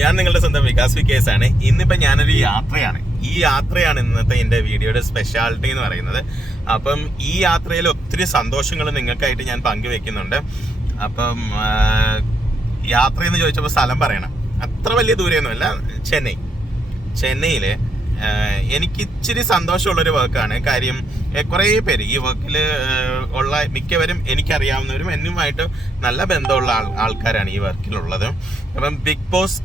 ഞാൻ നിങ്ങളുടെ സ്വന്തം വികാസ് വിക്കേസ് ആണ്. ഇന്നിപ്പോൾ ഞാനൊരു യാത്രയാണ്. ഈ യാത്രയാണ് ഇന്നത്തെ എൻ്റെ വീഡിയോയുടെ സ്പെഷ്യാലിറ്റി എന്ന് പറയുന്നത്. അപ്പം ഈ യാത്രയിൽ ഒത്തിരി സന്തോഷങ്ങൾ നിങ്ങൾക്കായിട്ട് ഞാൻ പങ്കുവെക്കുന്നുണ്ട്. അപ്പം യാത്രയെന്ന് ചോദിച്ചപ്പോൾ സ്ഥലം പറയണം. അത്ര വലിയ ദൂരെയൊന്നുമല്ല, ചെന്നൈയിൽ എനിക്ക് ഇച്ചിരി സന്തോഷമുള്ളൊരു വർക്കാണ്. കാര്യം കുറേ പേര് ഈ വർക്കിൽ ഉള്ള മിക്കവരും എനിക്കറിയാവുന്നവരും എന്നുമായിട്ട് നല്ല ബന്ധമുള്ള ആൾക്കാരാണ് ഈ വർക്കിലുള്ളത്. അപ്പം big boss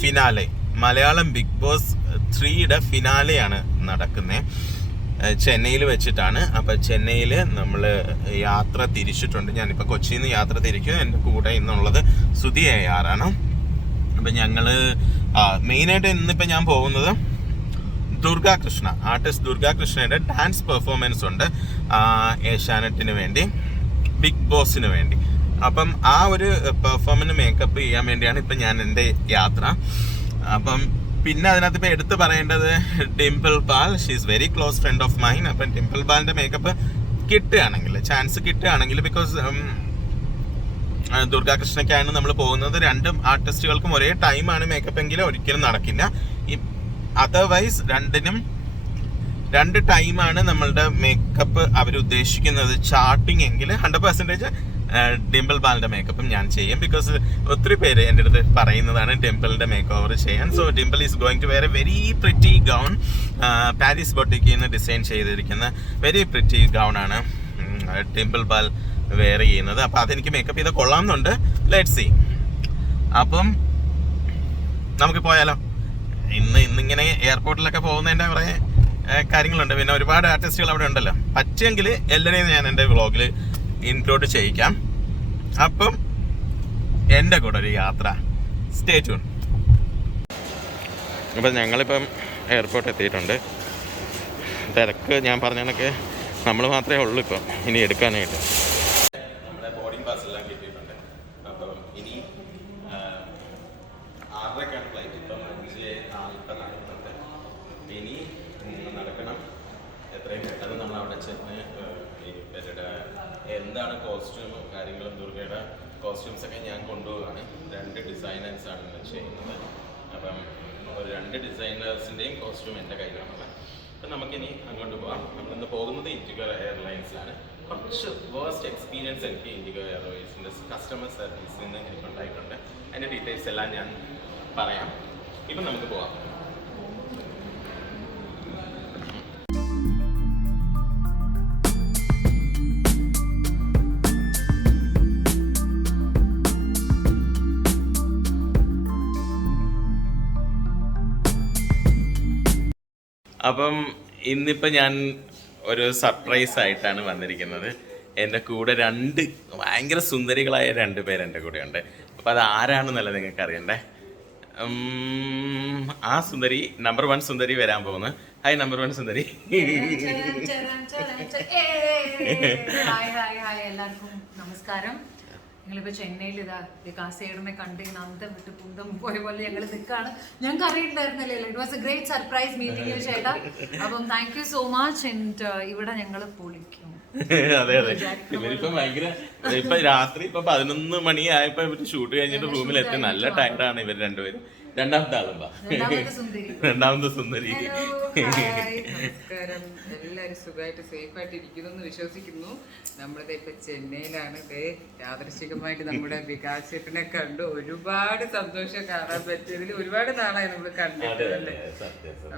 finale, Malayalam big boss 3യുടെ ഫിനാലെയാണ് നടക്കുന്നത്. ചെന്നൈയിൽ വെച്ചിട്ടാണ്. അപ്പം ചെന്നൈയിൽ നമ്മൾ യാത്ര തിരിച്ചിട്ടുണ്ട്. ഞാനിപ്പോൾ കൊച്ചിയിൽ നിന്ന് യാത്ര തിരിക്കും. എൻ്റെ കൂടെ ഇന്നുള്ളത് സുധി അയ്യാറാണ്. അപ്പം ഞങ്ങൾ മെയിനായിട്ട് ഇന്നിപ്പോൾ ഞാൻ പോകുന്നത് ദുർഗാകൃഷ്ണ, ആർട്ടിസ്റ്റ് ദുർഗാകൃഷ്ണയുടെ ഡാൻസ് പെർഫോമൻസ് ഉണ്ട് ഏഷ്യാനെറ്റിന് വേണ്ടി, ബിഗ് ബോസിന് വേണ്ടി. അപ്പം ആ ഒരു പെർഫോമൻസ് മേക്കപ്പ് ചെയ്യാൻ വേണ്ടിയാണ് ഇപ്പം ഞാൻ എൻ്റെ യാത്ര. അപ്പം പിന്നെ അതിനകത്ത് ഇപ്പം എടുത്തു പറയേണ്ടത് ഡിംപിൾ പാൽ. She is very close friend of mine. അപ്പം ഡിംപിൾ പാലിൻ്റെ മേക്കപ്പ് കിട്ടുകയാണെങ്കിൽ, ചാൻസ് കിട്ടുകയാണെങ്കിൽ, ബിക്കോസ് ദുർഗാകൃഷ്ണയ്ക്കാണ് നമ്മൾ പോകുന്നത്. രണ്ടും ആർട്ടിസ്റ്റുകൾക്കും ഒരേ ടൈമാണ് മേക്കപ്പ് എങ്കിലും ഒരിക്കലും നടക്കില്ല. അതർവൈസ് രണ്ട് ടൈമാണ് നമ്മളുടെ മേക്കപ്പ് അവരുദ്ദേശിക്കുന്നത് ചാർട്ടിങ് എങ്കിൽ 100% ഡിംപിൾ പാലിൻ്റെ മേക്കപ്പും ഞാൻ ചെയ്യും. ബിക്കോസ് ഒത്തിരി പേര് എൻ്റെ അടുത്ത് പറയുന്നതാണ് ഡിംപിളിൻ്റെ മേക്ക് ഓവർ ചെയ്യാൻ. So Dimple is going to wear a very pretty gown. Paris ബൊട്ടിക്കിൽ നിന്ന് ഡിസൈൻ ചെയ്തിരിക്കുന്ന വെരി പ്രിറ്റി ഗൗണാണ് ഡിംപിൾ പാൽ വെയർ ചെയ്യുന്നത്. അപ്പം അതെനിക്ക് മേക്കപ്പ് ചെയ്ത് കൊള്ളാമെന്നുണ്ട്. Let's see. അപ്പം നമുക്ക് പോയാലോ. ഇന്നിങ്ങനെ എയർപോർട്ടിലൊക്കെ പോകുന്നതിൻ്റെ കുറേ കാര്യങ്ങളുണ്ട്. പിന്നെ ഒരുപാട് ആർട്ടിസ്റ്റുകൾ അവിടെ ഉണ്ടല്ലോ. പറ്റുമെങ്കിൽ എല്ലാവരെയും ഞാൻ എൻ്റെ വ്ളോഗിൽ ഇൻക്ലൂഡ് ചെയ്യിക്കാം. അപ്പം എൻ്റെ കൂടെ ഒരു യാത്ര. Stay tune. അപ്പം ഞങ്ങളിപ്പം എയർപോർട്ട് എത്തിയിട്ടുണ്ട്. തിരക്ക് ഞാൻ പറഞ്ഞ കണക്ക് നമ്മൾ മാത്രമേ ഉള്ളൂ ഇപ്പം ഇനി എടുക്കാനായിട്ട്. നമ്മുടെ ബോർഡിംഗ് പാസ് എല്ലാം കിട്ടിയിട്ടുണ്ട്. അപ്പം ഇനി 6:30ക്കാണ് ഫ്ലൈറ്റ്. ഇപ്പം 5:40 ഇനി നടക്കണം. എത്രയും പെട്ടെന്ന് നമ്മൾ അവിടെ ചെന്ന് ഇവരുടെ എന്താണ് കോസ്റ്റ്യൂമും കാര്യങ്ങളും, ദുർഗയുടെ കോസ്റ്റ്യൂംസൊക്കെ ഞാൻ കൊണ്ടുപോവുകയാണ്. 2 ഡിസൈനേഴ്സാണ് ഇന്ന് ചെയ്യുന്നത്. അപ്പം 2 ഡിസൈനേഴ്സിൻ്റെയും കോസ്റ്റ്യൂം എൻ്റെ കയ്യിലാണുള്ളത്. അപ്പം നമുക്കിനി അങ്ങോട്ട് പോകാം. നമ്മളിന്ന് പോകുന്നത് ഇൻഡിഗോ എയർലൈൻസിലാണ്. കുറച്ച് വേസ്റ്റ് എക്സ്പീരിയൻസ് എനിക്ക് ഇൻഡിഗോ എയർലൈൻസിൻ്റെ കസ്റ്റമർ സർവീസിൽ നിന്ന് എനിക്ക് ഉണ്ടായിട്ടുണ്ട്. അതിൻ്റെ ഡീറ്റെയിൽസ് എല്ലാം ഞാൻ പറയാം. ഇപ്പം നമുക്ക് പോകാം. അപ്പം ഇന്നിപ്പോൾ ഞാൻ ഒരു സർപ്രൈസ് ആയിട്ടാണ് വന്നിരിക്കുന്നത്. എൻ്റെ കൂടെ 2 ഭയങ്കര സുന്ദരികളായ 2 പേര് എൻ്റെ കൂടെ ഉണ്ട്. അപ്പോൾ അത് ആരാണെന്നല്ല നിങ്ങൾക്ക് അറിയണ്ടേ. ആ സുന്ദരി, നമ്പർ 1 സുന്ദരി വരാൻ പോകുന്നത്. ഹായ് നമ്പർ 1 സുന്ദരി. എല്ലാവർക്കും നമസ്കാരം. ഞങ്ങളിപ്പോൾ ചെന്നൈയിൽ ഇതാ വികാസേടനെ കണ്ട് അന്തം വിട്ട് കുന്തം പോയ പോലെ ഞങ്ങൾ നിൽക്കുകയാണ്. ഞങ്ങൾക്ക് അറിയില്ലായിരുന്നല്ലേ. It was a great surprise meeting you ചേട്ടാ. അപ്പം thank you so much. And ഇവിടെ ഞങ്ങൾ പൊളിക്കും. അതെ ഇവരിപ്പം ഭയങ്കര ഇപ്പൊ രാത്രി 11 മണിയായപ്പോ ഇവര് ഷൂട്ട് കഴിഞ്ഞിട്ട് റൂമിലെത്തി. നല്ല ടയർഡാണ് ഇവർ രണ്ടുപേരും. രണ്ടാമത്തെ ആളുമ്പോ രണ്ടാമത്തെ സുന്ദരി. നമസ്കാരം. എല്ലാവരും സുഖമായിട്ട് സേഫ് ആയിട്ട് ഇരിക്കുന്നു എന്ന് വിശ്വസിക്കുന്നു. നമ്മളിത് ഇപ്പൊ ചെന്നൈയിലാണ്. യാദൃശികമായിട്ട് നമ്മുടെ വികാസ് ചേട്ടനെ കണ്ടു. ഒരുപാട് സന്തോഷം കാണാൻ പറ്റിയതിൽ. ഒരുപാട് നാളായി നമ്മൾ കണ്ടിട്ടല്ലേ.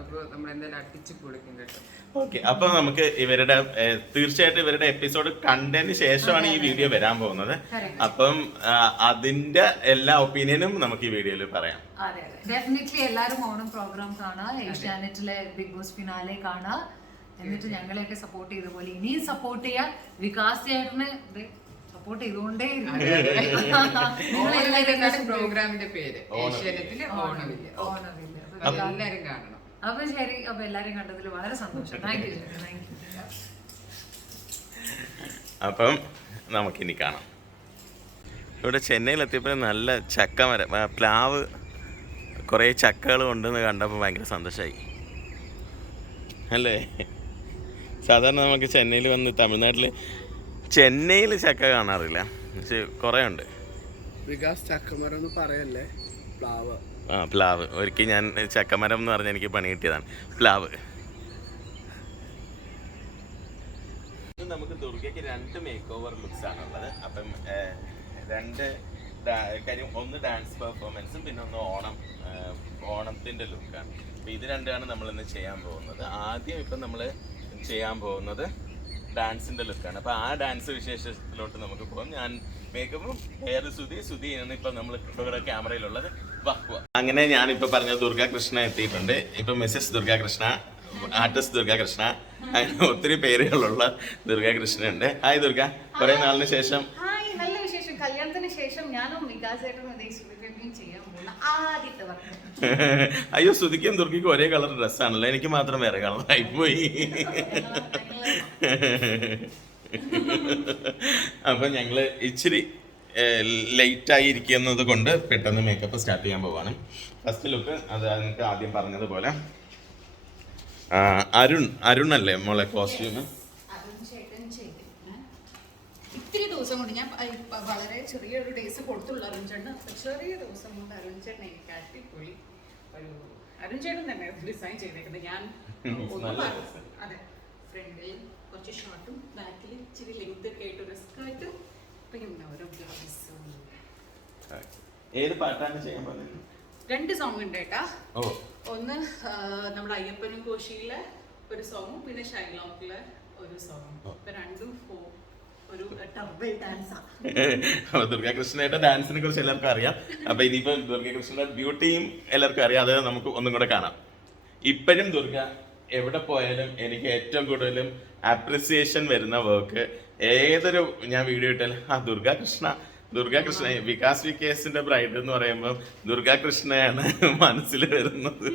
അപ്പൊ നമ്മൾ എന്തായാലും അടിച്ചു പൊളിക്കും കേട്ടോ. ഓക്കെ, അപ്പൊ നമുക്ക് ഇവരുടെ തീർച്ചയായിട്ടും ഇവരുടെ എപ്പിസോഡ് കണ്ടതിന് ശേഷമാണ് ഈ വീഡിയോ വരാൻ പോകുന്നത്. അപ്പം അതിന്റെ എല്ലാ ഒപ്പീനിയനും നമുക്ക് ഈ വീഡിയോയിൽ പറയാം. അതെ ഡെഫിനറ്റ്ലി എല്ലാവരും ഓണം പ്രോഗ്രാം കാണാ, ഏഷ്യാനെറ്റിലെ ബിഗ് ബോസ് ഫിനാലെ കാണാ. എന്നിട്ട് ഞങ്ങളെയൊക്കെ സപ്പോർട്ട് ചെയ്ത പോലെ ഇനിയും സപ്പോർട്ട് ചെയ്യാൻ. വികാസ് ചേട്ടനെ സപ്പോർട്ട് ചെയ്തുകൊണ്ടേ പ്രോഗ്രാമിന്റെ പേര് ഏഷ്യാനെറ്റിലെ ഓണവില്ല. എല്ലാരും കാണണം. അപ്പൊ ശരി. അപ്പൊ എല്ലാരും കണ്ടതിൽ വളരെ സന്തോഷം. Thank you. അപ്പം നമുക്കിനി കാണാം. ഇവിടെ ചെന്നൈയിലെത്തിയപ്പോൾ നല്ല ചക്കമരം, പ്ലാവ്, കുറേ ചക്കകൾ ഉണ്ടെന്ന് കണ്ടപ്പോൾ ഭയങ്കര സന്തോഷമായി അല്ലേ. സാധാരണ നമുക്ക് ചെന്നൈയിൽ വന്ന് ചെന്നൈയിൽ ചക്ക കാണാറില്ല, പക്ഷെ കുറേ ഉണ്ട്. വികാസ് ചക്കമരം എന്ന് പറയല്ലേ. ആ പ്ലാവ്. ഒരിക്കൽ ഞാൻ ചക്കമരം എന്ന് പറഞ്ഞ് എനിക്ക് പണി കിട്ടിയതാണ് പ്ലാവ്. നമുക്ക് ദുർഗയ്ക്ക് 2 മേക്ക് ഓവർ ലുക്സ് ആണുള്ളത്. അപ്പം 2 കാര്യം, ഒന്ന് ഡാൻസ് പെർഫോമൻസും പിന്നെ ഒന്ന് ഓണത്തിൻ്റെ ലുക്കാണ്. അപ്പം ഇത് രണ്ടാണ് നമ്മളിന്ന് ചെയ്യാൻ പോകുന്നത്. ആദ്യം ഇപ്പം നമ്മൾ ചെയ്യാൻ പോകുന്നത് ഡാൻസിൻ്റെ ലുക്കാണ്. അപ്പോൾ ആ ഡാൻസ് വിശേഷത്തിലോട്ട് നമുക്ക് പോകാം. ഞാൻ മേക്കപ്പും ഹെയർ സുധിയാണ് ഇപ്പം നമ്മൾ ഇവിടെ ക്യാമറയിലുള്ളത്. അങ്ങനെ ഞാനിപ്പോൾ പറഞ്ഞ ദുർഗാകൃഷ്ണ എത്തിയിട്ടുണ്ട്. ഇപ്പം മിസ്സസ് ദുർഗാകൃഷ്ണ, ആർട്ടിസ്റ്റ് ദുർഗാകൃഷ്ണ, അങ്ങനെ ഒത്തിരി പേരുകളുള്ള ദുർഗാകൃഷ്ണ ഉണ്ട്. ഹായ് ദുർഗ, കുറേ നാളിന് ശേഷം. നല്ല വിശേഷം. കല്യാണത്തിന് ശേഷം ഞാനും വികാസേട്ടനും ചെയ്യാൻ പോകുന്ന ആദ്യത്തെ വർക്ക്. അയ്യോ, സുധിക്കും ദുർഗയ്ക്കും ഒരേ കളർ ഡ്രസ്സാണല്ലോ, എനിക്ക് മാത്രം വേറെ കളറായി പോയി. അപ്പം ഞങ്ങൾ ഇച്ചിരി ലേറ്റായി ഇരിക്കുന്നത് കൊണ്ട് പെട്ടെന്ന് മേക്കപ്പ് സ്റ്റാർട്ട് ചെയ്യാൻ പോവാണ്. ഫസ്റ്റ് ലുക്ക് അത് എനിക്ക് ആദ്യം പറഞ്ഞതുപോലെ അരുൺ അല്ലേ മോളെ കോസ്റ്റ്യൂം? ഇത്തിരി ദിവസം കൊണ്ട് ഞാൻ വളരെ ചെറിയൊരു ഡേയ്സ് കൊടുത്തുള്ള അരുൺ ചേട്ടൻ, ചെറിയ ദിവസം കൊണ്ട് അരുൺ ചേട്ടൻ എനിക്ക് അടിപൊളി ഒരു അരുൺ ചേട്ടൻ തന്നെ ഡിസൈൻ ചെയ്തേക്കുന്നത്. ഞാൻ അതെ, ഫ്രണ്ടിൽ കുറച്ച് ഷോർട്ടും ബാക്കിൽ ഇച്ചിരി ലെങ്ത് ഒക്കെ ആയിട്ട് ഒരു സ്കേർട്ടും പിന്നെ ഓരോ ബ്ലൗസും. ഏത് പാട്ടാണ് ചെയ്യാൻ പോകുന്നത്? 2 സോങ് ഉണ്ട് കേട്ടാ. ഓ, ഒന്ന് നമ്മുടെ അയ്യപ്പനും കോശിയിലെ ഒരു സോങ്ങും പിന്നെ ഷൈലോക്കിലെ ഒരു സോങ്ങും. ഇപ്പൊ രണ്ടും ഒരു ടർബൽ ഡാൻസാണ്. ദുർഗാകൃഷ്ണയുടെ ഡാൻസിനെ കുറിച്ച് എല്ലാവർക്കും അറിയാം. അപ്പൊ ഇനിയിപ്പോ ദുർഗാകൃഷ്ണയുടെ ബ്യൂട്ടിയും എല്ലാവർക്കും അറിയാം. അത് നമുക്ക് ഒന്നും കൂടെ കാണാം. ഇപ്പോഴും ദുർഗ എവിടെ പോയാലും എനിക്ക് ഏറ്റവും കൂടുതലും അപ്രിസിയേഷൻ വരുന്ന വർക്ക്, ഏതൊരു ഞാൻ വീഡിയോ ഇട്ടാലും ദുർഗാകൃഷ്ണ വികാസ് വിക്കേസിന്റെ ബ്രൈഡ് എന്ന് പറയുമ്പോൾ ദുർഗാകൃഷ്ണയാണ് മനസ്സിൽ വരുന്നത്.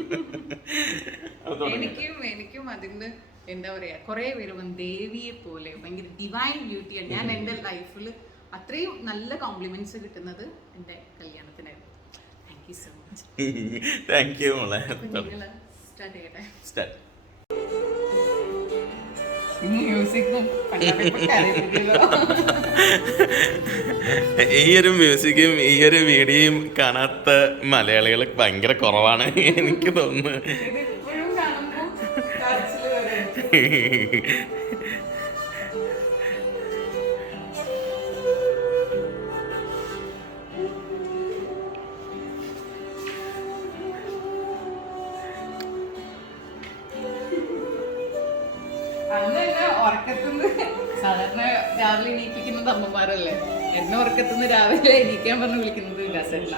എനിക്കും അതിന്റെ എന്താ പറയാ, കുറെ പേര് ദേവിയെ പോലെ ഭയങ്കര ഡിവൈൻ ബ്യൂട്ടിയാണ്. ഞാൻ എൻ്റെ ലൈഫിൽ അത്രയും നല്ല കോംപ്ലിമെന്റ്സ് കിട്ടുന്നത് എൻ്റെ കല്യാണത്തിനായിരുന്നു. Thank you so much. Thank you മോളെ. സ്റ്റാർട്ട് ചെയ്യട്ടെ. സ്റ്റാർട്ട്. ഈ ഒരു മ്യൂസിക്കും ഈ ഒരു വീഡിയോയും കാണാത്ത മലയാളികൾ ഭയങ്കര കുറവാണ് എനിക്ക് തോന്നുന്നു. സാധാരണ രാവിലെ എണീപ്പിക്കുന്നത് അമ്മമാരല്ലേ, എന്നെ ഉറക്കത്തുനിന്ന് രാവിലെ എണീക്കാൻ പറഞ്ഞ് വിളിക്കുന്നത് വികാസല്ല.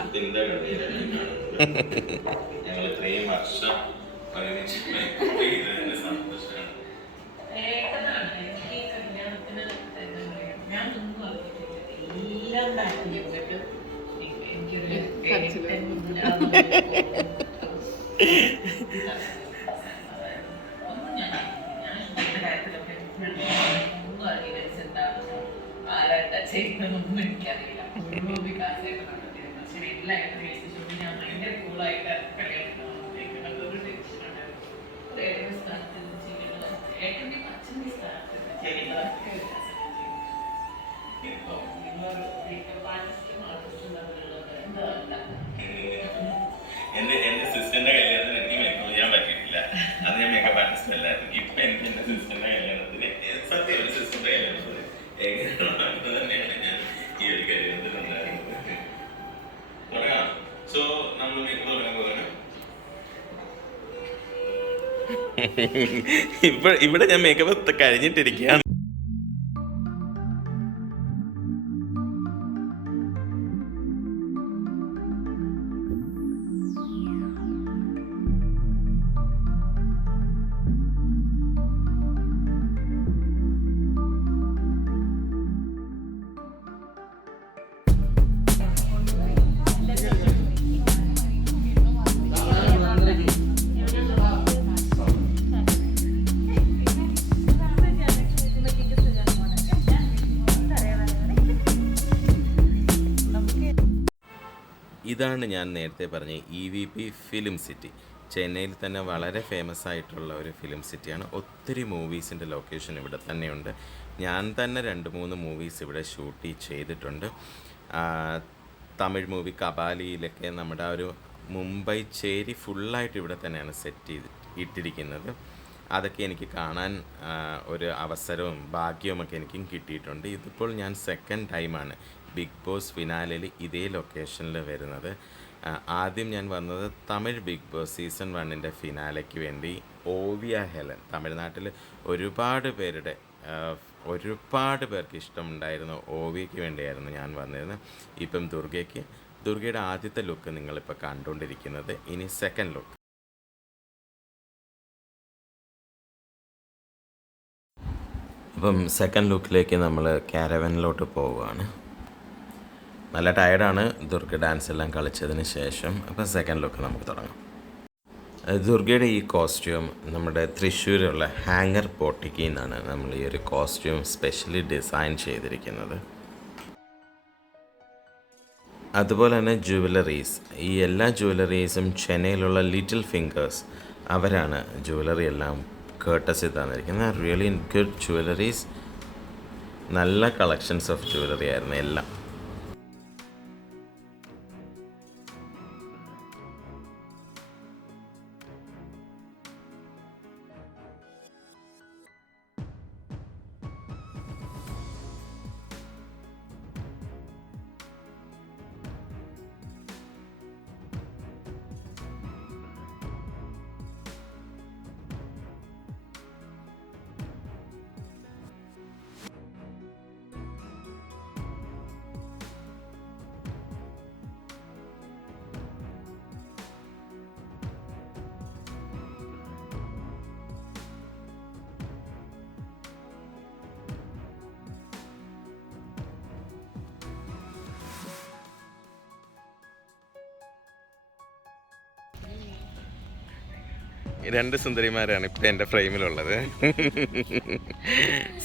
ചെയ്യുന്നതൊന്നും എനിക്കറിയില്ല. എല്ലായിട്ടും ഞാൻ ഭയങ്കര കൂളായിട്ട് കല്യാണത്തിന് ഒരു ടെൻഷൻ ഉണ്ടായിരുന്നു. സ്ഥാനത്ത് ചെയ്യുന്നത് ഏറ്റവും അച്ഛൻ്റെ സ്ഥാനത്ത് ചെയ്യുന്നതൊക്കെ ഇപ്പൊ നിങ്ങളൊരു മേക്കപ്പ് ആർട്ടിസ്റ്റും ആർട്ടിസ്റ്റും തമ്മിലുള്ളത് എന്തല്ല. എന്റെ സിസ്റ്ററിന്റെ കല്യാണത്തിന് എനിക്ക് മേക്കപ്പ് ചെയ്യാൻ പറ്റിയിട്ടില്ല. അത് ഞാൻ മേക്കപ്പ് ആർട്ടിസ്റ്റ് അല്ലായിരുന്നു. ഇപ്പൊ എനിക്ക് എന്റെ സിസ്റ്ററിന്റെ കല്യാണത്തിന് സത്യം ഒരു സിസ്റ്ററിന്റെ കല്യാണത്തിന് തന്നെയാണ് ഞാൻ ഈ ഒരു കല്യാണത്തിൽ ഉണ്ടായിരുന്നത്. തുടങ്ങാം. സോ നമ്മൾ മേക്കപ്പ് തുടങ്ങാൻ പോകണം. ഇവിടെ ഞാൻ മേക്കപ്പ് കഴിഞ്ഞിട്ടിരിക്കുകയാണ്. ഇതാണ് ഞാൻ നേരത്തെ പറഞ്ഞ EVP ഫിലിം സിറ്റി. ചെന്നൈയിൽ തന്നെ വളരെ ഫേമസ് ആയിട്ടുള്ള ഒരു ഫിലിം സിറ്റിയാണ്. ഒത്തിരി മൂവീസിൻ്റെ ലൊക്കേഷൻ ഇവിടെ തന്നെയുണ്ട്. ഞാൻ തന്നെ 2-3 മൂവീസ് ഇവിടെ ഷൂട്ട് ചെയ്തിട്ടുണ്ട്. തമിഴ് മൂവി കബാലിയിലൊക്കെ നമ്മുടെ ആ ഒരു മുംബൈ ചേരി ഫുള്ളായിട്ട് ഇവിടെ തന്നെയാണ് സെറ്റ് ചെയ്ത് ഇട്ടിരിക്കുന്നത്. അതൊക്കെ എനിക്ക് കാണാൻ ഒരു അവസരവും ഭാഗ്യവുമൊക്കെ എനിക്കും കിട്ടിയിട്ടുണ്ട്. ഇതിപ്പോൾ ഞാൻ സെക്കൻഡ് ടൈമാണ് ബിഗ് ബോസ് ഫിനാലിൽ ഇതേ ലൊക്കേഷനിൽ വരുന്നത്. ആദ്യം ഞാൻ വന്നത് തമിഴ് ബിഗ് ബോസ് സീസൺ 1 ഫിനാലയ്ക്ക് വേണ്ടി ഓവിയ ഹെലൻ, തമിഴ്നാട്ടിൽ ഒരുപാട് പേർക്ക് ഇഷ്ടമുണ്ടായിരുന്നു ഓവിയയ്ക്ക് വേണ്ടിയായിരുന്നു ഞാൻ വന്നിരുന്നത്. ഇപ്പം ദുർഗയുടെ ആദ്യത്തെ ലുക്ക് നിങ്ങളിപ്പോൾ കണ്ടുകൊണ്ടിരിക്കുന്നത്. ഇനി സെക്കൻഡ് ലുക്ക്. അപ്പം സെക്കൻഡ് ലുക്കിലേക്ക് നമ്മൾ ക്യാരവനിലോട്ട് പോവുകയാണ്. നല്ല ടയർഡാണ് ദുർഗ ഡാൻസ് എല്ലാം കളിച്ചതിന് ശേഷം. അപ്പം സെക്കൻഡ് ലുക്ക് നമുക്ക് തുടങ്ങാം. ദുർഗയുടെ ഈ കോസ്റ്റ്യൂം നമ്മുടെ തൃശ്ശൂരുള്ള ഹാങ്ങർ പോട്ടിക്കിൽ നിന്നാണ് നമ്മൾ ഈ ഒരു കോസ്റ്റ്യൂം സ്പെഷ്യലി ഡിസൈൻ ചെയ്തിരിക്കുന്നത്. അതുപോലെ തന്നെ ജുവലറീസ്, ഈ എല്ലാ ജുവലറീസും ചെന്നൈയിലുള്ള ലിറ്റിൽ ഫിംഗേഴ്സ് അവരാണ് ജുവലറി എല്ലാം കേട്ടസി തന്നിരിക്കുന്നത്. റിയലി ഗുഡ് ജുവലറീസ്, നല്ല കളക്ഷൻസ് ഓഫ് ജുവലറി ആയിരുന്നു എല്ലാം. രണ്ട് സുന്ദരിമാരാണ് ഇപ്പം എൻ്റെ ഫ്രെയിമിലുള്ളത്.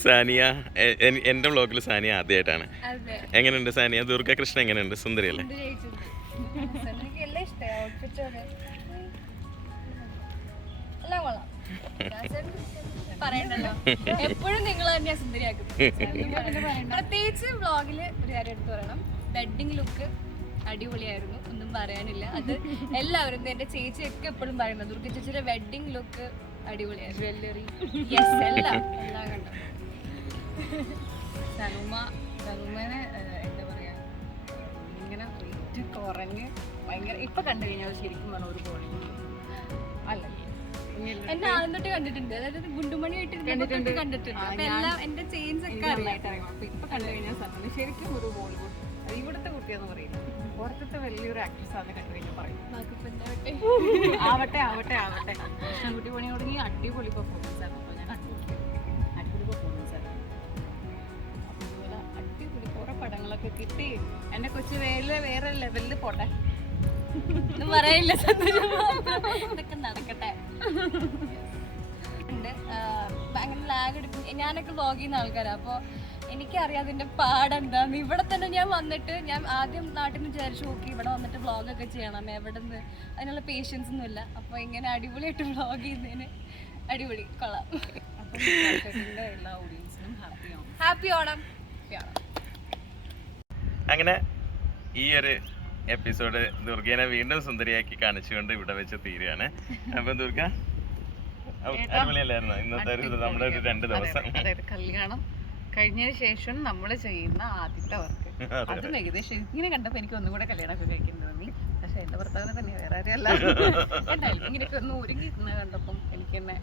സാനിയ, എൻ്റെ വ്ളോഗിൽ സാനിയ ആദ്യമായിട്ടാണ്. എങ്ങനെയുണ്ട് സാനിയ? ദുർഗകൃഷ്ണൻ എങ്ങനെയുണ്ട്? സുന്ദരിയല്ലേ? പറയണ്ടല്ലോ, എപ്പോഴും നിങ്ങൾ തന്നെയാ സുന്ദരിയാക്കുന്നത്. പ്രത്യേകിച്ച് വ്ളോഗില് ഒരു കാര്യം എടുത്ത് പറയണം, വെഡിങ് ലുക്ക് അടിപൊളിയായിരുന്നു, ഒന്നും പറയാനില്ല. അത് എല്ലാവരും എൻ്റെ ചേച്ചിയൊക്കെ എപ്പോഴും പറയുന്നത് ദുർഗ ചേച്ചിയുടെ വെഡിങ് ലുക്ക് അടിപൊളിയായിരുന്നു. ജ്വല്ലറി എല്ലാം കണ്ടു. സനുമനെ എന്താ പറയാ, ഇങ്ങനെ വെയിറ്റ് കുറഞ്ഞ് ഭയങ്കര ഇപ്പൊ കണ്ടു കഴിഞ്ഞാൽ ശരിക്കും പറഞ്ഞ ഒരു ബോഡി അല്ല. എന്നെ ആദ്യം തൊട്ട് കണ്ടിട്ടുണ്ട്, അതായത് ഗുണ്ടുമണിയായിട്ട് കണ്ടിട്ടുണ്ട്. അപ്പൊ എല്ലാം എന്റെ ചേഞ്ച് ഒക്കെ അറിയാം. ഇപ്പൊ കണ്ടു കഴിഞ്ഞാൽ സനുമ ശരിക്കും ഒരു ബോളിവുഡ് ഇവിടുത്തെ കുട്ടിയെന്ന് പറയില്ല, പുറത്തത്തെ വലിയൊരു ആക്ട്രസ് ആണെന്ന് കണ്ടു കഴിഞ്ഞാൽ പറയും. ആവട്ടെ ആവട്ടെ ആവട്ടെ. കൃഷ്ണൻകുട്ടി പണി തുടങ്ങി അടിപൊളി പെർഫോമൻസ് ആണ്. അപ്പോൾ ഞാൻ അടിപൊളി പെർഫോമൻസ് ആണ്. അതുപോലെ അടിപൊളി കുറെ പടങ്ങളൊക്കെ കിട്ടി. എന്നെ കൊച്ചു വേറെ ലെവലിൽ പോട്ടെ, ഒന്നും പറയില്ല. ഇതൊക്കെ നടക്കട്ടെ. ഭയങ്കര ലാഗ് എടുക്കും. ഞാനൊക്കെ വ്ളോഗ് ചെയ്യുന്ന ആൾക്കാരാണ്, അപ്പോൾ എനിക്കറിയാം അതിൻ്റെ പാടെന്താന്ന്. ഇവിടെ തന്നെ ഞാൻ വന്നിട്ട് ഞാൻ ആദ്യം നാട്ടിൽ നിന്ന് വിചാരിച്ചു നോക്കി ഇവിടെ വന്നിട്ട് വ്ളോഗൊക്കെ ചെയ്യണം, എവിടെ നിന്ന് അതിനുള്ള പേഷ്യൻസ് ഒന്നുമില്ല. അപ്പോൾ ഇങ്ങനെ അടിപൊളിയായിട്ട് വ്ളോഗ് ചെയ്യുന്നതിന് അടിപൊളി, കൊള്ളാം. എല്ലാ ഓഡിയൻസിനും ഹാപ്പി ഓണം. അങ്ങനെ ഈ ഒരു എപ്പിസോഡ് ദുർഗേനെ വീണ്ടും സുന്ദരിയാക്കി കാണിച്ചുകൊണ്ട് ഇവിടെ വെച്ച് തീരുകയാണ്. അപ്പം ദുർഗ അടിപൊളിയല്ലായിരുന്നു ഇന്നത്തെ നമ്മുടെ ഒരു 2 ദിവസം? അതായത് കല്യാണം കഴിഞ്ഞതിന് ശേഷം നമ്മൾ ചെയ്യുന്ന ആദ്യത്തെ വർക്ക്. അതും ഏകദേശം ഇങ്ങനെ കണ്ടപ്പോൾ എനിക്ക് ഒന്നും കൂടെ കല്യാണമൊക്കെ കഴിക്കാൻ തോന്നി. പക്ഷെ എൻ്റെ ഭർത്താവിനെ തന്നെയാണ്, വേറെ ആരെയല്ല. എന്തായാലും ഇങ്ങനെയൊക്കെ ഒന്ന് ഒരുങ്ങി കണ്ടപ്പം എനിക്ക് തന്നെ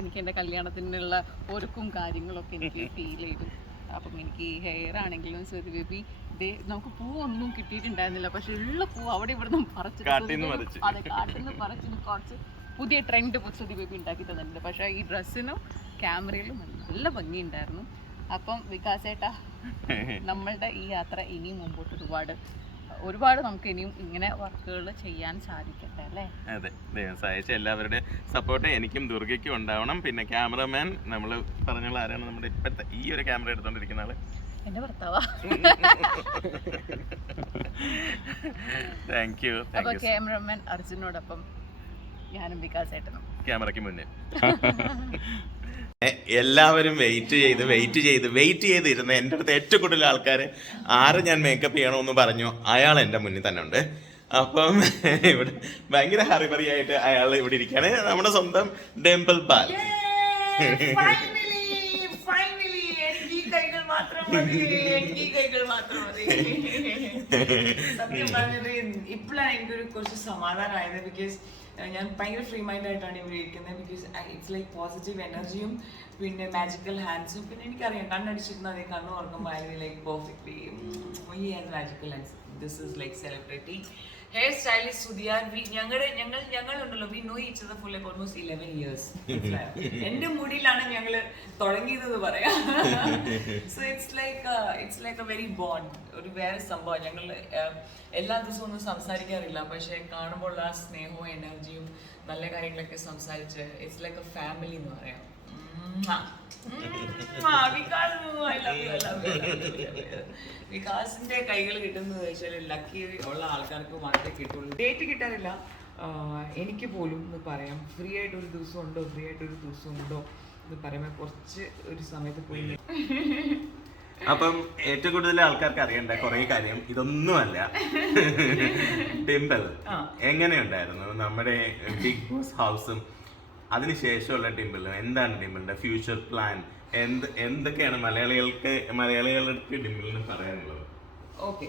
എനിക്ക് എൻ്റെ കല്യാണത്തിനുള്ള ഒരുക്കും കാര്യങ്ങളൊക്കെ എനിക്ക് ഫീൽ ചെയ്തു. അപ്പം എനിക്ക് ഈ ഹെയർ ആണെങ്കിലും സുധി ബേബി ഇതേ നമുക്ക് പൂവൊന്നും കിട്ടിയിട്ടുണ്ടായിരുന്നില്ല, പക്ഷെ ഉള്ള പൂ അവിടെ ഇവിടെ നിന്ന് പറിച്ചിട്ട് അതെ കാട്ടിൽ നിന്ന് പറിച്ചിട്ട് കുറച്ച് പുതിയ ട്രെൻഡ് സുധി ബേബി ഉണ്ടാക്കി തന്നിട്ടുണ്ട്. പക്ഷേ ഈ ഡ്രസ്സിനും ക്യാമറയിലും നല്ല ഭംഗിയുണ്ടായിരുന്നു. അപ്പം വികാസേട്ടാ, നമ്മളുടെ ഈ യാത്ര ഇനിയും മുമ്പോട്ട് ഒരുപാട് നമുക്ക് ഇനിയും ഇങ്ങനെ വർക്കുകൾ ചെയ്യാൻ സാധിക്കട്ടെ അല്ലേ? അതെ, ദൈവം സഹായിച്ച എല്ലാവരുടെ സപ്പോർട്ട് എനിക്കും ദുർഗയ്ക്കും ഉണ്ടാവണം. പിന്നെ ക്യാമറമാൻ നമ്മൾ പറഞ്ഞുള്ള ആരാണ് നമ്മുടെ ഇപ്പോഴത്തെ ഈ ഒരു ക്യാമറ എടുത്തോണ്ടിരിക്കുന്ന ആള്? എൻ്റെ ഭർത്താവാ. Thank you. അപ്പോൾ ക്യാമറമാൻ അർജുനോടൊപ്പം ഞാനും വികാസേട്ടനും. ക്യാമറയ്ക്ക് മുന്നിൽ. എല്ലാവരും വെയിറ്റ് ചെയ്തിരുന്ന എൻ്റെ അടുത്ത് ഏറ്റവും കൂടുതൽ ആൾക്കാർ ആരെ ഞാൻ മേക്കപ്പ് ചെയ്യണമെന്ന് പറഞ്ഞു, അയാൾ എൻ്റെ മുന്നിൽ തന്നെ ഉണ്ട്. അപ്പം ഇവിടെ ഭയങ്കര ഹറിബറിയായിട്ട് അയാൾ ഇവിടെ ഇരിക്കുകയാണ്, നമ്മുടെ സ്വന്തം ഡിംപിൾ പാൽ. സത്യം പറഞ്ഞത് ഇപ്പോഴാണ് എനിക്കൊരു കുറച്ച് സമാധാനമായത്. ബിക്കോസ് ഞാൻ ഭയങ്കര ഫ്രീ മൈൻഡ് ആയിട്ടാണ് ഇവിടെ ഇരിക്കുന്നത്. ബിക്കോസ് ഇറ്റ്സ് ലൈക്ക് പോസിറ്റീവ് എനർജിയും പിന്നെ മാജിക്കൽ ഹാൻഡ്സും. പിന്നെ എനിക്കറിയാം കണ്ണടിച്ചിരുന്ന അതേ കണ്ണു തുറക്കുമ്പോൾ I like perfectly he has magical hands. This is like celebrity hair stylist സുധിയാർ. ഞങ്ങളുണ്ടല്ലോ we know each other for like almost 11 years. എന്റെ മുടിയിലാണ് ഞങ്ങൾ തുടങ്ങിയതെന്ന് പറയാം. So it's like a very bond. ഒരു വേറെ സംഭവം. ഞങ്ങൾ എല്ലാ ദിവസവും ഒന്നും സംസാരിക്കാറില്ല, പക്ഷെ കാണുമ്പോൾ ആ സ്നേഹവും എനർജിയും നല്ല കാര്യങ്ങളൊക്കെ സംസാരിച്ച് ഇറ്റ്സ് ലൈക്ക് എ ഫാമിലി എന്ന് പറയാം. വികാസിന്റെ കൈകൾ കിട്ടുന്നത് വെച്ചാൽ ലക്കി ഉള്ള ആൾക്കാർക്ക് മാത്രമേ കിട്ടുള്ളൂ. ഡേറ്റ് കിട്ടാറില്ല എനിക്ക് പോലും എന്ന് പറയാം. ഫ്രീ ആയിട്ട് ഒരു ദിവസം ഉണ്ടോ എന്ന് പറയുമ്പോൾ കുറച്ച് ഒരു സമയത്ത് പോയി. അപ്പം ഏറ്റവും കൂടുതൽ ആൾക്കാർക്ക് അറിയണ്ട കുറെ കാര്യം ഇതൊന്നുമല്ല. ഡിംപിൾ എങ്ങനെയുണ്ടായിരുന്നു നമ്മുടെ ബിഗ് ബോസ് ഹൗസും അതിനുശേഷമുള്ള ഡിംപിളും? എന്താണ് ഡിംപിളിന്റെ ഫ്യൂച്ചർ പ്ലാൻ? എന്തൊക്കെയാണ് മലയാളികൾക്ക് ഡിംപിളിന് പറയാനുള്ളത്? ഓക്കെ,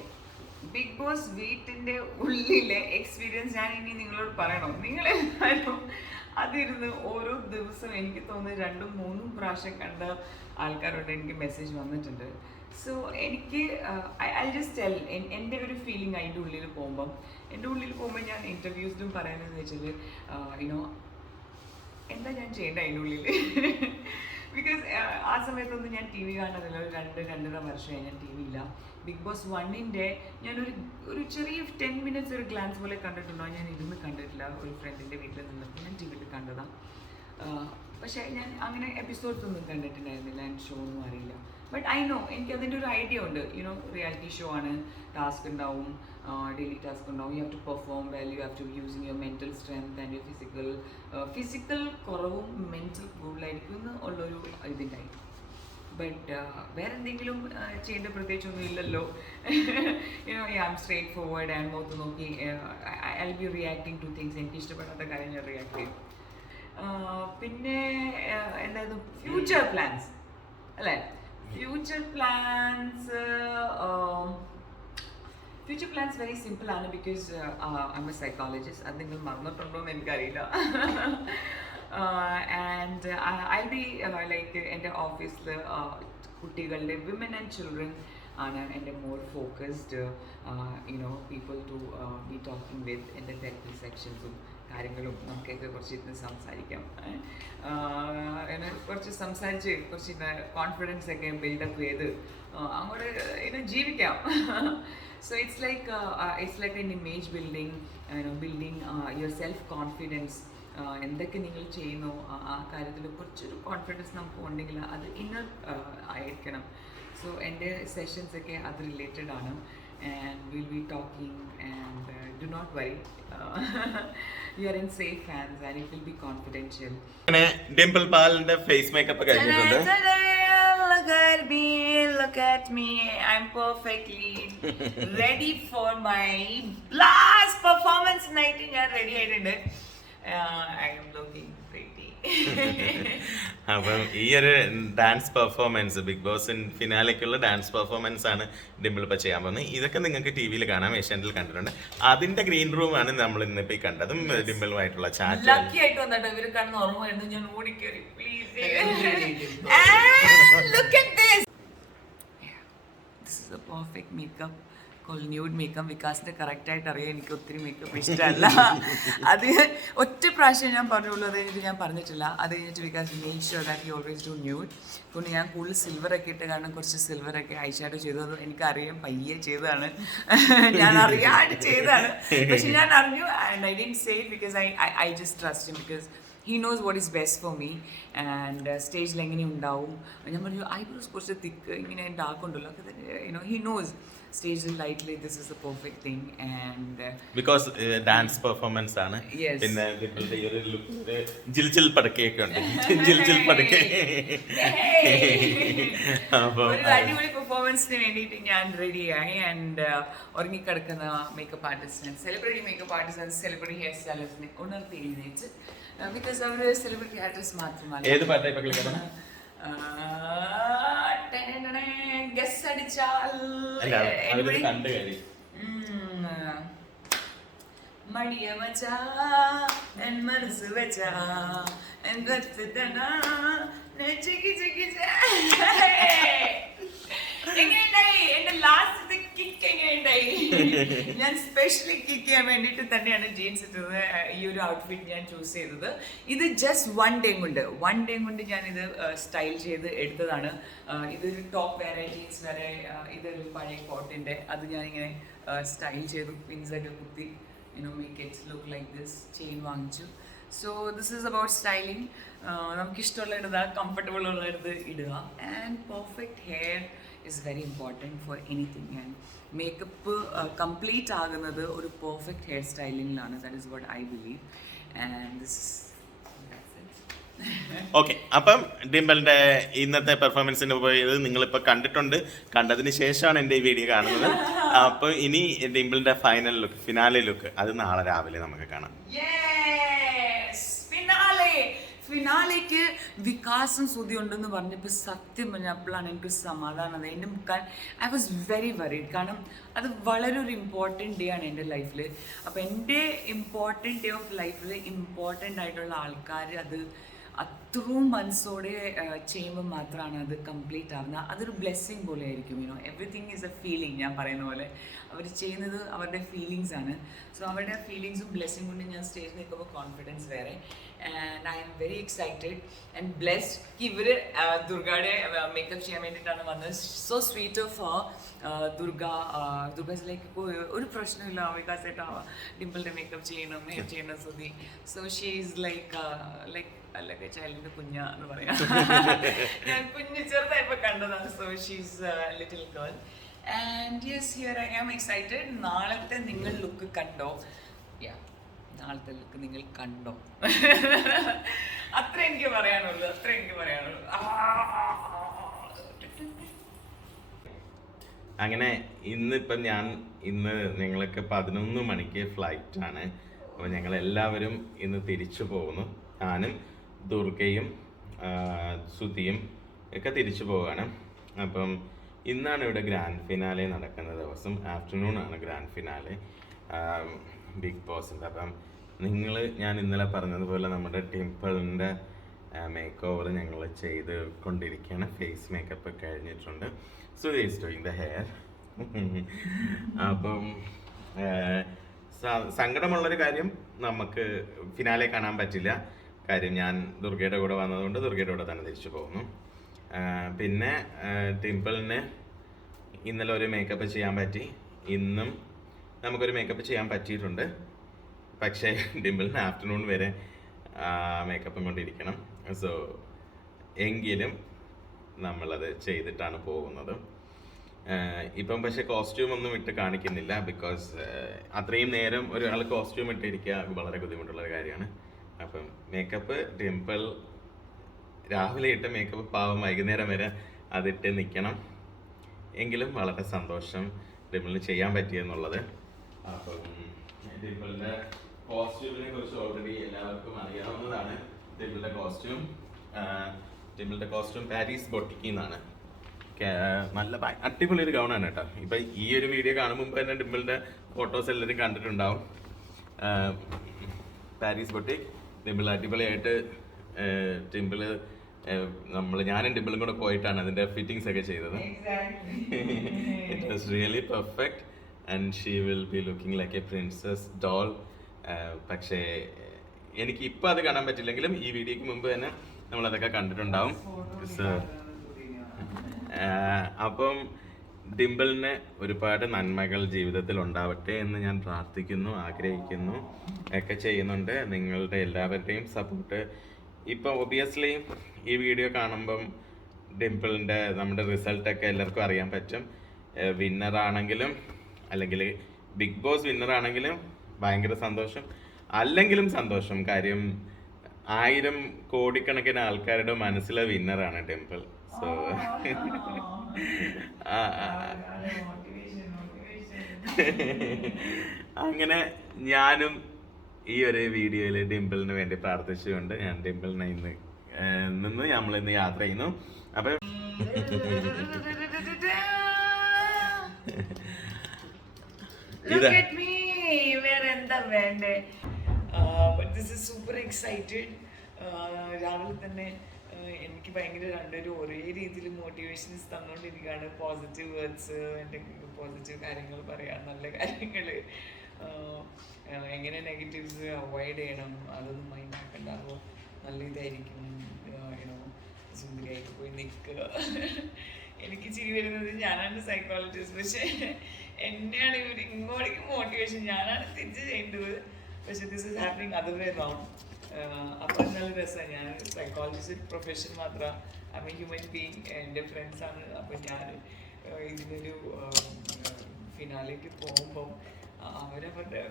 ബിഗ് ബോസ് വീട്ടിന്റെ ഉള്ളിലെ എക്സ്പീരിയൻസ് ഞാൻ ഇനി നിങ്ങളോട് പറയണോ? നിങ്ങളെല്ലാവരും അതിരുന്ന് ഓരോ ദിവസം എനിക്ക് തോന്നുന്നു 2-3 പ്രാവശ്യം കണ്ട ആൾക്കാരോട് എനിക്ക് മെസ്സേജ് വന്നിട്ടുണ്ട്. സോ എനിക്ക് ഐ ജസ്റ്റ് ടെൽ എൻ്റെ ഒരു ഫീലിംഗ് അതിൻ്റെ ഉള്ളിൽ പോകുമ്പോൾ ഞാൻ ഇൻ്റർവ്യൂസിലും പറയാനെന്ന് വെച്ചാൽ യുനോ എന്താ ഞാൻ ചെയ്യേണ്ടത് അതിൻ്റെ ഉള്ളിൽ. ബിക്കോസ് ആ സമയത്തൊന്നും ഞാൻ ടി വി കാണുന്നില്ല. ഒരു 2-2.5 വർഷമായി ഞാൻ ടി വി ഇല്ല. ബിഗ് ബോസ് 1ൻ്റെ ഞാനൊരു ചെറിയ 10 minutes ഒരു ഗ്ലാൻസ് പോലെ കണ്ടിട്ടുണ്ടോ? ഞാൻ ഇരുന്ന് കണ്ടിട്ടില്ല. ഒരു ഫ്രണ്ടിൻ്റെ വീട്ടിൽ നിന്നപ്പോൾ ഞാൻ ടി വിയിൽ കണ്ടതാണ്. പക്ഷേ ഞാൻ അങ്ങനെ എപ്പിസോഡ്സ് ഒന്നും കണ്ടിട്ടുണ്ടായിരുന്നില്ല. ആൻഡ് ഷോ ഒന്നും അറിയില്ല. ബട്ട് ഐ നോ എനിക്ക് അതിൻ്റെ ഒരു ഐഡിയ ഉണ്ട്. യുനോ റിയാലിറ്റി ഷോ ആണ്, ടാസ്ക് ഉണ്ടാവും, ഡെയിലി ടാസ്ക് ഉണ്ടാവും. You have to perform well, you have to using your mental strength and your physical കുറവും മെൻറ്റൽ കൂടുതലായിരിക്കും എന്ന് ഉള്ളൊരു ഇതുണ്ടായി. ബട്ട് വേറെ എന്തെങ്കിലും ചെയ്യേണ്ട പ്രത്യേകിച്ചൊന്നും ഇല്ലല്ലോ. You know I am straightforward and മുഖത്ത് നോക്കി I be reacting to things. എനിക്ക് ഇഷ്ടപ്പെടാത്ത കാര്യം ഞാൻ റിയാക്ട് ചെയ്യും. പിന്നെ എന്തായിരുന്നു ഫ്യൂച്ചർ പ്ലാൻസ് അല്ലേ? ഫ്യൂച്ചർ പ്ലാൻസ് വെരി സിമ്പിൾ ആണ്. Because I am a psychologist. അത് നിങ്ങൾ മറന്നിട്ടുണ്ടോ എന്ന് എനിക്കറിയില്ല. ആൻഡ് ഐ ബി ലൈക്ക് എൻ്റെ ഓഫീസിൽ കുട്ടികളുടെ വിമൻ ആൻഡ് ചിൽഡ്രൻ ആണ് എൻ്റെ more focused. You know people to be talking with. എൻ്റെ തെറപ്പി സെക്ഷൻസും കാര്യങ്ങളും നമുക്കൊക്കെ കുറച്ച് ഇരുന്ന് സംസാരിക്കാം. കുറച്ച് സംസാരിച്ച് കുറച്ച് കോൺഫിഡൻസ് ഒക്കെ ബിൽഡപ്പ് ചെയ്ത് അങ്ങോട്ട് ജീവിക്കാം. So it's like an image building your self confidence. എന്തൊക്കെ നിങ്ങൾ ചെയ്യുന്നു ആ കാര്യത്തിൽ കുറച്ചൊരു കോൺഫിഡൻസ് നമുക്ക് ഉണ്ടെങ്കിൽ അത് ഇന്നർ ആയിരിക്കണം. സോ എൻ്റെ സെഷൻസൊക്കെ അത് റിലേറ്റഡ് ആണ്. And we'll be talking and do not worry. You are in safe hands and it will be confidential. Dimple പാലിന്റെ ഫേസ് മേക്കപ്പ് കഴിഞ്ഞിട്ടുണ്ട്. Look at me. I'm perfectly ready for my blast performance night. ഞാൻ ready ആയിട്ടുണ്ട്. I am looking pretty. അപ്പം ഈ ഒരു dance performance big boss ഫിനാലേക്കുള്ള dance performance ആണ് ഡിംപിൾ ഇപ്പം ചെയ്യാൻ പോകുന്നത്. ഇതൊക്കെ നിങ്ങൾക്ക് ടി വിയിൽ കാണാം, ഏഷ്യാനെറ്റിൽ കണ്ടിട്ടുണ്ട്. അതിന്റെ ഗ്രീൻ റൂം ആണ് നമ്മൾ ഇന്നിപ്പോൾ കണ്ടതും ഡിംപിളുമായിട്ടുള്ള ചാറ്റ്. ലക്കി ആയിട്ട് വന്നിട്ട് ഇവർ കാണുന്ന ഓർമ്മയായിരുന്നു. ഞാൻ ഓടിക്കേറി please. Look at this. This is a perfect makeup called nude makeup. വികാസിന്റെ കറക്റ്റായിട്ട് അറിയാം. എനിക്ക് ഒത്തിരി മേക്കപ്പ് ഇഷ്ടമല്ല. അത് ഒറ്റ പ്രാവശ്യം ഞാൻ പറഞ്ഞുള്ളൂ. അത് കഴിഞ്ഞിട്ട് ഞാൻ പറഞ്ഞിട്ടില്ല. അത് കഴിഞ്ഞിട്ട് Vikas make sure that he always do nude. പിന്നെ ഞാൻ കൂടുതൽ സിൽവറൊക്കെ ഇട്ട് കാരണം കുറച്ച് സിൽവറൊക്കെ ഐഷാഡോ ചെയ്തു. അത് എനിക്കറിയാം, പയ്യെ ചെയ്തതാണ്, ഞാൻ അറിയാണ്ട് ചെയ്തതാണ്. പക്ഷെ ഞാൻ അറിഞ്ഞു and I didn't say it because I just trust him because he knows what is best for me. And സ്റ്റേജിൽ എങ്ങനെ ഉണ്ടാവും. ഞാൻ പറഞ്ഞു ഐബ്രോസ് കുറച്ച് തിക്ക് ഇങ്ങനെ ഡാർക്ക് ഉണ്ടല്ലോ, you know he knows. staged lightly, this is the perfect thing. And because dance performance ആണ്. Yes. പിന്നെ ഡിംപിളിന്റെ ഈ ഒരു ലുക്ക് ജിൽ പടക്കയൊക്കെ ഉണ്ട്. ജിൽ പടക്കേ. അപ്പോൾ ഒരു അടിപൊളി പെർഫോമൻസിന് വേണ്ടിയിട്ട് ഞാൻ റെഡിയായി. ആൻഡ് ഉറങ്ങിക്കിടക്കുന്ന മേക്കപ്പ് ആർട്ടിസ്റ്റിന്, celebrity makeup artist, celebrity hair സ്റ്റൈലിസ്റ്റിനെ ഉണർത്തി എഴുന്നേറ്റ്, ബിക്കോസ് അവർ സെലിബ്രിറ്റി ആർട്ടിസ്റ്റ് മാത്രമല്ല. ഏത് പാട്ടായി ഇപ്പൊ കളിക്കണം? ഗസ് അടിച്ചാൽ കണ്ടു കഴിയും. മടിയ മച്ചാ എൻ മനസ്സ് വെച്ചാ എൻ കത്തുതനാ ചെക്കി ചെക്കി എങ്ങനെയുണ്ടായി എന്റെ ലാസ്റ്റത്തെ കിക്ക്? എങ്ങനെയുണ്ടായി? ഞാൻ സ്പെഷ്യലി കിക്ക് ചെയ്യാൻ വേണ്ടിയിട്ട് തന്നെയാണ് ജീൻസ് ഇട്ടത്. ഈ ഒരു ഔട്ട്ഫിറ്റ് ഞാൻ ചൂസ് ചെയ്തത്. ഇത് ജസ്റ്റ് വൺ ഡേ കൊണ്ട് ഞാനിത് സ്റ്റൈൽ ചെയ്ത് എടുത്തതാണ്. ഇതൊരു ടോപ്പ് വേറെ, ജീൻസ് വേറെ, ഇതൊരു പഴയ കോട്ടിൻ്റെ, അത് ഞാനിങ്ങനെ സ്റ്റൈൽ ചെയ്തു. പിൻസൊക്കെ കുത്തി, make it look like this. ചെയിൻ വാങ്ങിച്ചു. So this is about styling. നമുക്കിഷ്ടമുള്ള ഇടുക, കംഫർട്ടബിൾ ഉള്ള ഇടുക. And perfect hair is very important for anything, and makeup complete ആകുന്നത് ഒരു പെർഫെക്റ്റ് ഹെയർ സ്റ്റൈലിംഗിലാണ്. That is what I believe. And this okay. അപ്പം ഡിംപിളിന്റെ ഇന്നത്തെ പെർഫോമൻസിന് പോയത് നിങ്ങളിപ്പോൾ കണ്ടിട്ടുണ്ട്. കണ്ടതിന് ശേഷമാണ് എൻ്റെ ഈ വീഡിയോ കാണുന്നത്. അപ്പോൾ ഇനി ഡിംപിളിന്റെ ഫൈനൽ ലുക്ക്, ഫിനാലെ ലുക്ക്, അത് നാളെ രാവിലെ നമുക്ക് കാണാം. ഫിനാലേക്ക് വികാസം ശ്രുതി ഉണ്ടെന്ന് പറഞ്ഞപ്പോൾ സത്യം പറഞ്ഞപ്പോഴാണ് എനിക്ക് സമാധാനം. എൻ്റെ ഐ വാസ് വെരി വറീഡ്. കാരണം അത് വളരെ ഒരു ഇമ്പോർട്ടൻറ്റ് ഡേ ആണ് എൻ്റെ ലൈഫിൽ. അപ്പോൾ എൻ്റെ ഇമ്പോർട്ടൻറ്റ് ഡേ ഓഫ് ലൈഫിൽ ഇമ്പോർട്ടൻ്റ് ആയിട്ടുള്ള ആൾക്കാർ അത് അത്രയും മനസ്സോടെ ചെയ്യുമ്പോൾ മാത്രമാണ് അത് കംപ്ലീറ്റ് ആവുന്നത്. അതൊരു ബ്ലെസ്സിങ് പോലെ ആയിരിക്കും. Everything is A feeling. ഞാൻ പറയുന്ന പോലെ അവർ ചെയ്യുന്നത് അവരുടെ ഫീലിങ്സ് ആണ്. സോ അവരുടെ ഫീലിങ്സും ബ്ലെസ്സിങ് കൊണ്ട് ഞാൻ സ്റ്റേജിൽ നിൽക്കുമ്പോൾ കോൺഫിഡൻസ് വേറെ. And I am very excited and blessed. ഇവർ ദുർഗയുടെ മേക്കപ്പ് ചെയ്യാൻ വേണ്ടിയിട്ടാണ് വന്നത്. So sweet of Durga like ഒരു പ്രശ്നമില്ല, ബിക്കോസ് ഡിംപിളിൻ്റെ മേക്കപ്പ് ചെയ്യണം Sudhi. So she is like അല്ലൊക്കെ ചൈൽഡിൻ്റെ കുഞ്ഞ എന്ന് പറയാം. ഞാൻ കുഞ്ഞ് ചെറുതായപ്പോൾ കണ്ടതാണ്. So she's little girl. And yes, here I am excited. നാളത്തെ നിങ്ങൾ ലുക്ക് കണ്ടോ? നാളത്തെ ലുക്ക് നിങ്ങൾ കണ്ടോ? അത്ര എനിക്ക് പറയാനുള്ളൂ. അങ്ങനെ ഇന്ന് ഞങ്ങൾക്ക് 11 മണിക്ക് ഫ്ലൈറ്റ് ആണ്. അപ്പോൾ ഞങ്ങളെല്ലാവരും ഇന്ന് തിരിച്ചു പോകുന്നു. ഞാനും ദുർഗയും സുധിയും ഒക്കെ തിരിച്ചു പോവുകയാണ്. അപ്പം ഇന്നാണ് ഇവിടെ ഗ്രാൻഡ് ഫിനാലെ നടക്കുന്ന ദിവസം. ആഫ്റ്റർനൂൺ ആണ് ഗ്രാൻഡ് ഫിനാലെ ബിഗ് ബോസിൻ്റെ. അപ്പം ഞാൻ ഇന്നലെ പറഞ്ഞതുപോലെ നമ്മുടെ ഡിംപിളിൻ്റെ മേക്ക് ഓവർ ഞങ്ങൾ ചെയ്ത് കൊണ്ടിരിക്കുകയാണ്. ഫേസ് മേക്കപ്പ് കഴിഞ്ഞിട്ടുണ്ട്. So is doing the hair. അപ്പം സങ്കടമുള്ളൊരു കാര്യം, നമുക്ക് ഫിനാലെ കാണാൻ പറ്റില്ല. കാര്യം ഞാൻ ദുർഗയുടെ കൂടെ വന്നതുകൊണ്ട് ദുർഗയുടെ കൂടെ തന്നെ തിരിച്ചു പോകുന്നു. പിന്നെ ഡിംപിളിന് ഇന്നലെ ഒരു മേക്കപ്പ് ചെയ്യാൻ പറ്റി. ഇന്നും നമുക്കൊരു മേക്കപ്പ് ചെയ്യാൻ പറ്റിയിട്ടുണ്ട്. പക്ഷേ ഡിംപിളിന് ആഫ്റ്റർനൂൺ വരെ മേക്കപ്പും കൊണ്ടിരിക്കണം. സോ എങ്കിലും നമ്മളത് ചെയ്തിട്ടാണ് പോകുന്നത്. ഇപ്പം പക്ഷേ കോസ്റ്റ്യൂം ഒന്നും ഇട്ട് കാണിക്കുന്നില്ല. ബിക്കോസ് അത്രയും നേരം ഒരാൾ കോസ്റ്റ്യൂം ഇട്ടിരിക്കുക വളരെ ബുദ്ധിമുട്ടുള്ളൊരു കാര്യമാണ്. അപ്പം മേക്കപ്പ് ഡിംപിൾ രാവിലെ ഇട്ട മേക്കപ്പ് പാവം വൈകുന്നേരം വരെ അതിട്ട് നിൽക്കണം. എങ്കിലും വളരെ സന്തോഷം ഡിംപിളിന് ചെയ്യാൻ പറ്റിയെന്നുള്ളത്. അപ്പം ഡിംപിളിൻ്റെ കോസ്റ്റ്യൂമിനെ കുറിച്ച് ഓൾറെഡി എല്ലാവർക്കും അറിയാവുന്നതാണ്. ഡിംപിളിൻ്റെ കോസ്റ്റ്യൂം പാരീസ് ബൊട്ടിക്കിൽ നിന്നാണ്. നല്ല അടിപൊളി ഒരു ഗൗണാണ് കേട്ടോ. ഇപ്പം ഈ ഒരു വീഡിയോ കാണുമ്പോൾ തന്നെ ഡിംപിളിൻ്റെ ഫോട്ടോസ് എല്ലാവരും കണ്ടിട്ടുണ്ടാവും. പാരീസ് ബൊട്ടിക് ഡിംപിൾ അടിപൊളിയായിട്ട് ഞാനും ഡിംപിളും കൂടെ പോയിട്ടാണ് അതിൻ്റെ ഫിറ്റിങ്സ് ഒക്കെ ചെയ്തത്. It was really perfect and she will be looking like a princess doll. പക്ഷേ എനിക്ക് ഇപ്പം അത് കാണാൻ പറ്റില്ലെങ്കിലും ഈ വീഡിയോക്ക് മുമ്പ് തന്നെ നമ്മളതൊക്കെ കണ്ടിട്ടുണ്ടാവും. അപ്പം ഡിംപിളിന് ഒരുപാട് നന്മകൾ ജീവിതത്തിൽ ഉണ്ടാവട്ടെ എന്ന് ഞാൻ പ്രാർത്ഥിക്കുന്നു, ആഗ്രഹിക്കുന്നു, ഒക്കെ ചെയ്യുന്നുണ്ട്. നിങ്ങളുടെ എല്ലാവരുടെയും സപ്പോർട്ട്. ഇപ്പം ഒബിയസ്ലി ഈ വീഡിയോ കാണുമ്പം ഡിംപിളിൻ്റെ നമ്മുടെ റിസൾട്ടൊക്കെ എല്ലാവർക്കും അറിയാൻ പറ്റും. വിന്നറാണെങ്കിലും അല്ലെങ്കിൽ ബിഗ് ബോസ് വിന്നറാണെങ്കിലും ഭയങ്കര സന്തോഷം, അല്ലെങ്കിലും സന്തോഷം. കാര്യം 1000 കോടിക്കണക്കിന് ആൾക്കാരുടെ മനസ്സിലെ വിന്നറാണ് ഡിംപിൾ. സോ അങ്ങനെ ഞാനും ഈ ഒരു വീഡിയോയിൽ ഡിംപിളിന് വേണ്ടി പ്രാർത്ഥിച്ചുകൊണ്ട് ഞാൻ ഡിംപിളിനെ നമ്മളിന്ന് യാത്ര ചെയ്യുന്നു. അപ്പം Look at me! വേറെ എന്താ വേണ്ടേ? But this is super excited. രാവിലെ തന്നെ എനിക്ക് ഭയങ്കര രണ്ടുപേരും ഒരേ രീതിയിൽ മോട്ടിവേഷൻസ് തന്നുകൊണ്ടിരിക്കുകയാണ്. പോസിറ്റീവ് വേർഡ്സ്, എൻ്റെ പോസിറ്റീവ് കാര്യങ്ങൾ പറയാം, നല്ല കാര്യങ്ങൾ, എങ്ങനെ നെഗറ്റീവ്സ് അവോയ്ഡ് ചെയ്യണം അതൊന്നും മൈൻഡ് ആക്കണ്ട. അപ്പോൾ നല്ല ഇതായിരിക്കും, സുന്ദരിയായിട്ട് പോയി നിൽക്കുക. എനിക്ക് ചിരി വരുന്നത് ഞാനാണ് സൈക്കോളജിസ്റ്റ്, പക്ഷേ എന്നെയാണ് ഇവർ ഇങ്ങോട്ടേക്ക് മോട്ടിവേഷൻ, ഞാനാണ് തിരിച്ച് ചെയ്യേണ്ടത്. പക്ഷെ this is happening other way round. അപ്പം നല്ല രസമാണ്. ഞാൻ സൈക്കോളജിസ്റ്റ് പ്രൊഫഷൻ മാത്രമാണ്, I am A human being. എൻ്റെ ഫ്രണ്ട്സാണ്. അപ്പം ഞാൻ ഇതിനൊരു ഫിനാലേക്ക് പോകുമ്പം അവരവരുടെ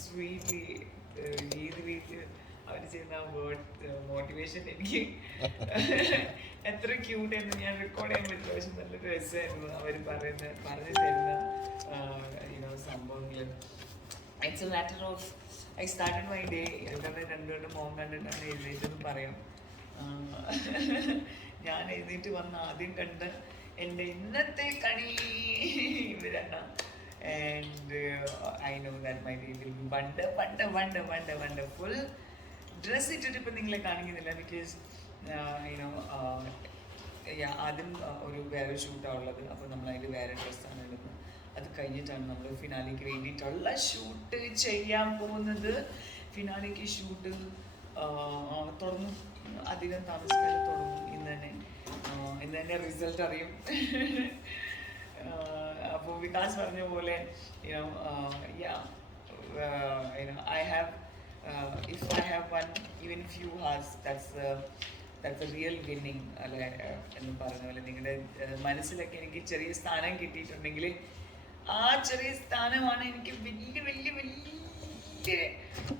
സ്വീറ്റ്ലി രീതിയിൽ അവർ ചെയ്യുന്ന വേർഡ് മോട്ടിവേഷൻ എനിക്ക് എത്ര ക്യൂട്ടായിരുന്നു. ഞാൻ റെക്കോർഡ് ചെയ്യാൻ പറ്റില്ല, പക്ഷെ നല്ല രസമായിരുന്നു അവർ പറഞ്ഞു തരുന്ന സംഭവങ്ങൾ. It's A matter of I started my day. ഇവരുടെ രണ്ടുപേരുടെ മോൻ കണ്ടിട്ടാണ് എഴുന്നേറ്റെന്ന് പറയാം. ഞാൻ എഴുന്നേറ്റ് വന്ന് ആദ്യം കണ്ട് എൻ്റെ ഇന്നത്തെ കണി ഇവരാണ്. And I know that my day will be wonderful. Dress ഇട്ടിട്ട് ഇപ്പം നിങ്ങളെ കാണിക്കുന്നില്ല, ബിക്കോസ് ആദ്യം വേറെ ഷൂട്ടാണ് ഉള്ളത്. അപ്പോൾ നമ്മൾ അതിൽ വേറെ ഡ്രസ്സാണ് ഇടുന്നത്. അത് കഴിഞ്ഞിട്ടാണ് നമ്മൾ ഫിനാലിക്ക് വേണ്ടിയിട്ടുള്ള ഷൂട്ട് ചെയ്യാൻ പോകുന്നത്. ഫിനാലിക്ക് ഷൂട്ട് തുടങ്ങും, അധികം താമസിക്കാതെ തുടങ്ങും. ഇന്ന് തന്നെ റിസൾട്ട് അറിയും. അപ്പോൾ വികാസ് പറഞ്ഞ പോലെ if I have won even few hearts, that's a real winning. അല്ലെ എന്ന് പറഞ്ഞ പോലെ നിങ്ങളുടെ മനസ്സിലൊക്കെ എനിക്ക് ചെറിയ സ്ഥാനം കിട്ടിയിട്ടുണ്ടെങ്കിൽ ആ ചെറിയ സ്ഥാനമാണ് എനിക്ക് വലിയ വലിയ വലിയ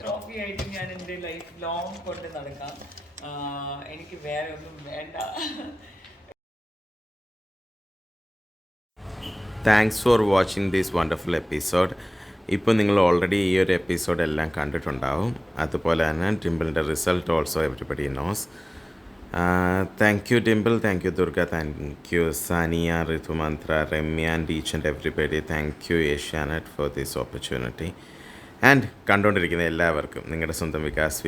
ട്രോഫി ആയിട്ട് ഞാൻ എൻ്റെ ലൈഫ് ലോങ് കൊണ്ട് നടക്കാം. എനിക്ക് വേറെ ഒന്നും വേണ്ട. Thanks for watching this wonderful episode. ഇപ്പോൾ നിങ്ങൾ ഓൾറെഡി ഈ ഒരു എപ്പിസോഡ് എല്ലാം കണ്ടിട്ടുണ്ടാവും. അതുപോലെ തന്നെ ഡിംപിളിൻ്റെ result also everybody knows. Thank you Dimple, thank you Durga, thank you Sania, Rithumanthra, Ramya and each and everybody. Thank you Asianet for this opportunity. And കണ്ടുകൊണ്ടിരിക്കുന്ന എല്ലാവർക്കും നിങ്ങളുടെ സ്വന്തം വികാസ്